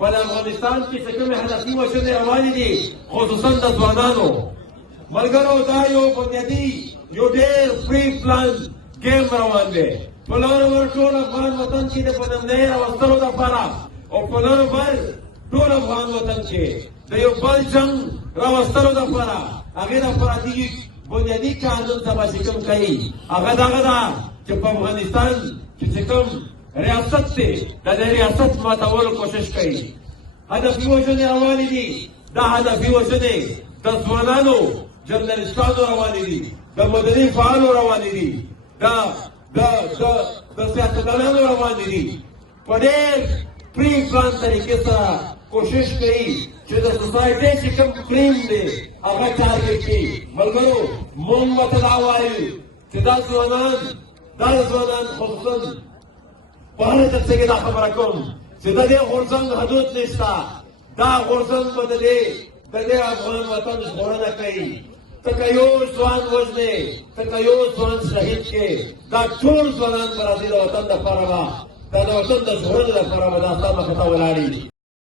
په افغانستان کې چې کومې هدفي وژنې روانې دي خصوصا د ځوانانو ملګرو دا یو بنیادي یو ډېر پری پلان ګیم روان دی په لاره ټول افغان وطن کې د بدمنۍ راوستلو دپاره او په لاره ټول افغان وطن کې د یو بل جنګ راوستلو دپاره هغې دپاره دغه بنیادي قانون ته به چې کوم کوي هغه دغه ده چې په افغانستان کې چې کوم ریاست دی د دې ریاست ماتولو کوشش کوي هدفي وژنې روانې دي دا هدفي وژنې د ځوانانو جرنالستانو روانې دي د مدني فعالو روانې دي د سیاستدانانو روانې دي په ډېر پری پلان طریقې سره کوشش کوي چې د سوسایټۍ چې کوم کریم دی هغه ټارګېټ کړي ملګرو موږ ورته دا وایو چې دا ځوانان خصوصا په هره دسته کې دا خبره کوم چې د دې غورځنګ حدود نشته دا غورځنګ به د دې افغان وطن ژغورنه کوي ته که یو ځوان وژنې ته که یو ځوان شهید کړې دا ټول ځوانان به راځي د وطن دپاره به دا د وطن د ژغورنې دپاره به دا ستا مخې ته ولاړ